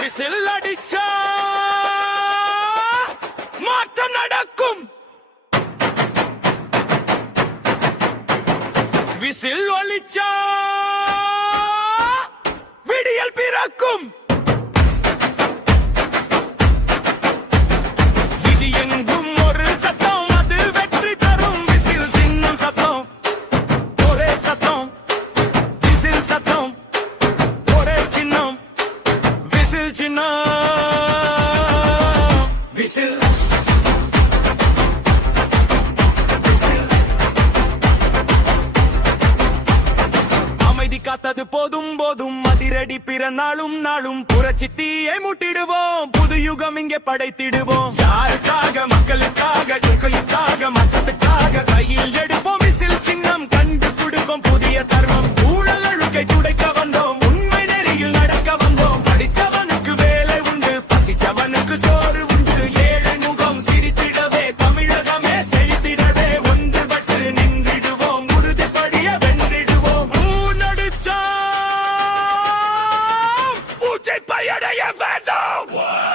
Whistle அடிச்சா மாற்றம் நடக்கும். விசில் ஒலிச்சா விடியல் பிறக்கும். இது எங்கும் ஒரு சத்தம், அது வெற்றி தரும். விசில் சின்னம் சத்தம், ஒரே சத்தம். விசில் சத்தம், ஒரே சின்னம். விசில் சின்னம். விசில் காத்தது போதும் போதும். அதிரடி பிற நாளும் நாளும் புரட்சி தீயை முட்டிடுவோம். புது யுகம் இங்கே படைத்திடுவோம். யாருக்காக? மக்களுக்காக, மக்களுக்காக, மக்களுக்காக. கையில் எடுப்போம் விசில் சின்னம், கண்டு கொடுக்கும் புதிய தர்மம். ஊழல் அழுக்கை துடைக்க வந்தோம், உண்மை நெறியில் நடக்க வந்தோம். படிச்சவனுக்கு வேலை உண்டு, பசிச்சவனுக்கு சோறு உண்டு. ஏழை முகம் சிரித்திடவே, தமிழகமே செழித்திடவே. ஒன்றுபட்டு நின்றிடுவோம், உறுதிப்படிய வென்றிடுவோம். பயடைய வேண்டாம்.